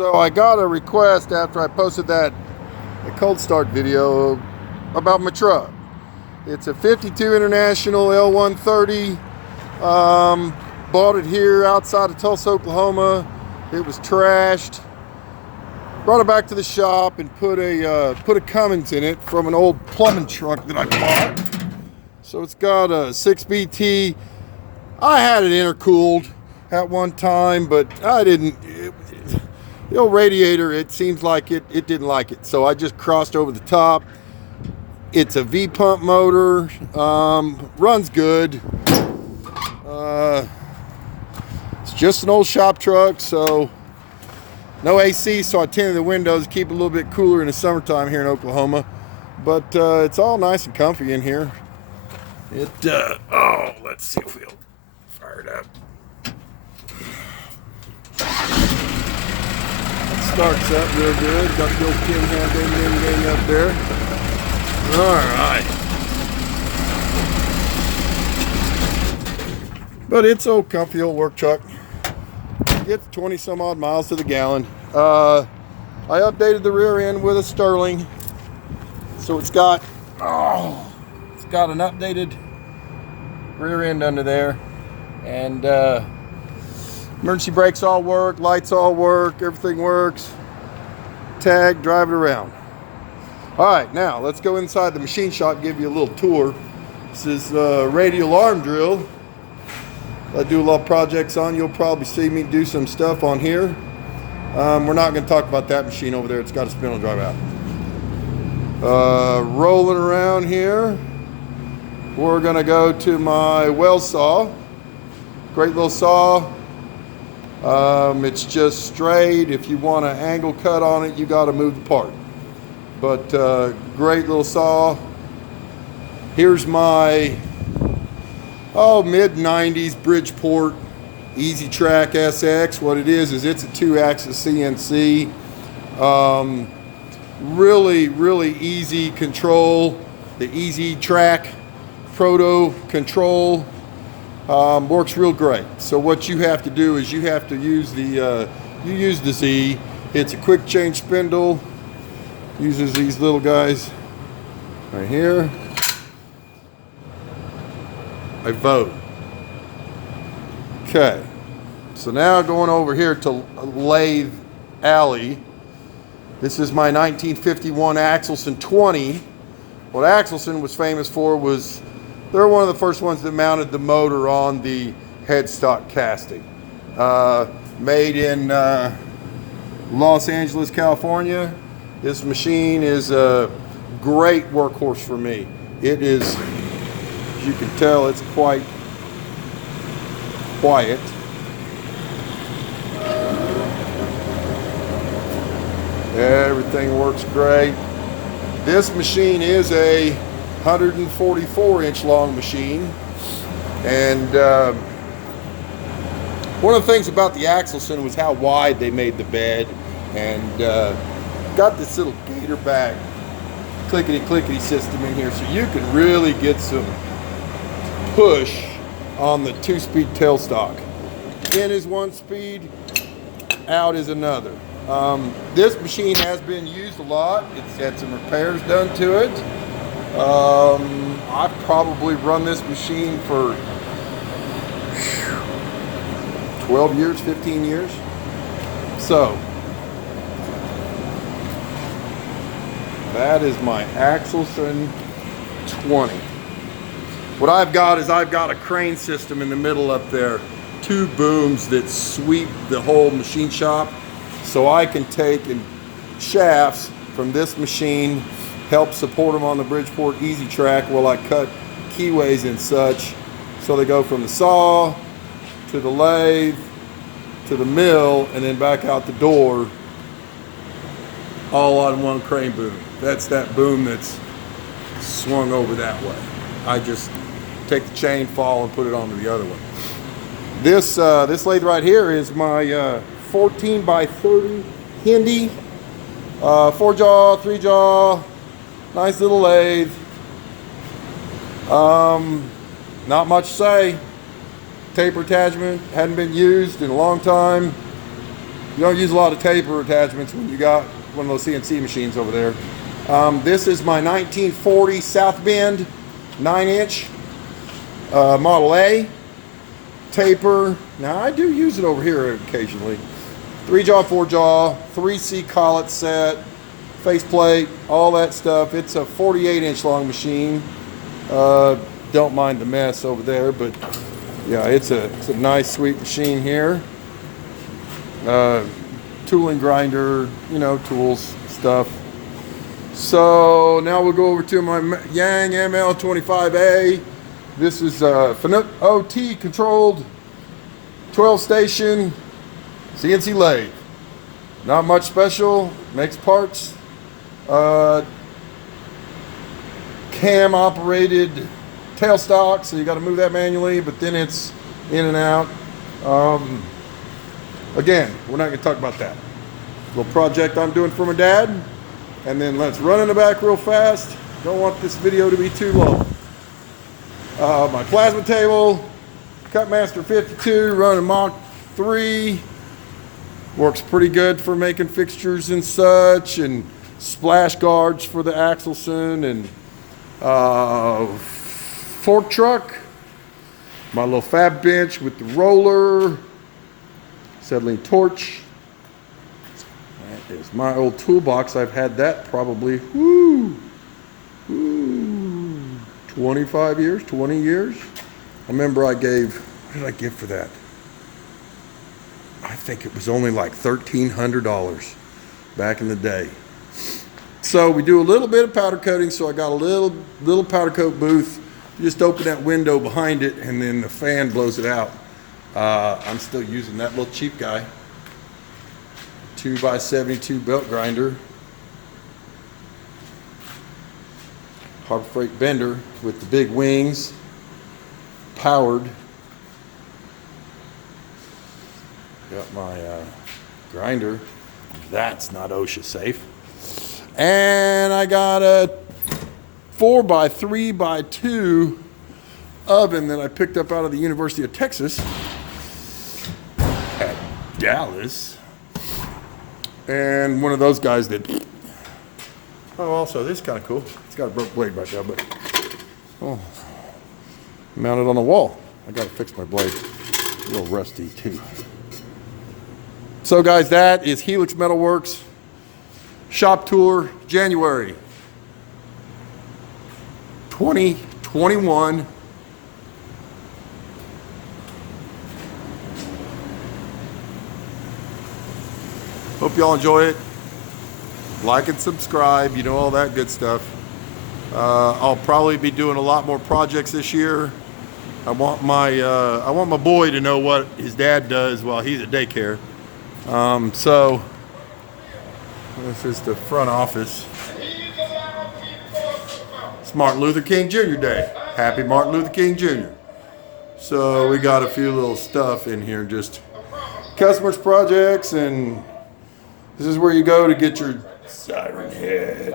So I got a request after I posted that cold start video about my truck. It's a 52 International L130. Bought it here outside of Tulsa, Oklahoma. It was trashed. Brought it back to the shop and put a Cummins in it from an old plumbing truck that I bought. So it's got a 6BT. I had it intercooled at one time, but I didn't. The old radiator, it seems like it didn't like it. So I just crossed over the top. It's a V-pump motor, runs good. It's just an old shop truck, so no AC, so I tinted the windows to keep it a little bit cooler in the summertime here in Oklahoma. But it's all nice and comfy in here. Let's see if we'll fire it up. Starts up real good. Got the old pin handle up there. Alright. But it's old comfy old work truck. Gets 20 some odd miles to the gallon. I updated the rear end with a Sterling. So it's got an updated rear end under there. And emergency brakes all work, lights all work, everything works. Tag, drive it around. All right, now let's go inside the machine shop and give you a little tour. This is a radial arm drill. I do a lot of projects on. You'll probably see me do some stuff on here. We're not going to talk about that machine over there. It's got a spindle drive out. Rolling around here, we're going to go to my well saw. Great little saw. It's just straight. If you want an angle cut on it, you got to move the part. But great little saw. Here's my mid-90s Bridgeport Easy Track SX. What it is it's a 2-axis CNC. Really easy control. The Easy Track Proto control. Works real great. So what you have to do is you have to use the Z. It's a quick change spindle. Uses these little guys right here. I vote. Okay. So now going over here to Lathe Alley. This is my 1951 Axelson 20. What Axelson was famous for was they're one of the first ones that mounted the motor on the headstock casting. Made in Los Angeles, California. This machine is a great workhorse for me. It is, as you can tell, it's quite quiet. Everything works great. This machine is a 144-inch long machine, and one of the things about the Axelson was how wide they made the bed, and got this little gator back clickety system in here, so you can really get some push on the 2-speed tailstock. In is 1 speed, out is another. This machine has been used a lot. It's had some repairs done to it. I've probably run this machine for 12 years, 15 years. So, that is my Axelson 20. What I've got is I've got a crane system in the middle up there. 2 booms that sweep the whole machine shop. So I can take shafts from this machine, help support them on the Bridgeport Easy Track while I cut keyways and such. So they go from the saw to the lathe to the mill and then back out the door, all on one crane boom. That's that boom that's swung over that way. I just take the chain fall and put it onto the other one. This lathe right here is my 14 by 30 Hindi, 4-jaw, 3-jaw, nice little lathe. Not much to say. Taper attachment hadn't been used in a long time. You don't use a lot of taper attachments when you got one of those CNC machines over there. This is my 1940 South Bend 9-inch Model A taper. Now I do use it over here occasionally. 3-jaw, 4-jaw, 3C collet set, faceplate, all that stuff. It's a 48-inch long machine. Don't mind the mess over there, but yeah, it's a nice, sweet machine here. Tooling grinder, you know, tools, stuff. So now we'll go over to my Yang ML25A. This is a Fanuc OT controlled 12-station CNC lathe. Not much special, makes parts. Cam operated tailstock, so you got to move that manually, but then it's in and out. Again, we're not going to talk about that. Little project I'm doing for my dad, and then let's run in the back real fast. Don't want this video to be too long. My plasma table, Cutmaster 52, running Mach 3. Works pretty good for making fixtures and such, and splash guards for the Axelson, and fork truck. My little fab bench with the roller, settling torch. That is my old toolbox. I've had that probably 25 years, 20 years. I remember I gave, what did I give for that? I think it was only like $1,300 back in the day. So we do a little bit of powder coating, so I got a little powder coat booth. You just open that window behind it and then the fan blows it out. I'm still using that little cheap guy. 2x72 belt grinder. Harbor Freight bender with the big wings. Powered. Got my grinder. That's not OSHA safe. And I got a 4x3x2 oven that I picked up out of the University of Texas at Dallas. And one of those guys did. Oh, also, this is kind of cool. It's got a broke blade right there, but mounted on the wall. I got to fix my blade. A little rusty too. So guys, that is Helix Metalworks shop tour, January 2021. Hope y'all enjoy it. Like and subscribe, you know, all that good stuff. I'll probably be doing a lot more projects this year. I want my boy to know what his dad does while he's at daycare. So this is the front office. It's Martin Luther King Jr. Day. Happy Martin Luther King Jr. So we got a few little stuff in here, just customers' projects, and this is where you go to get your siren head.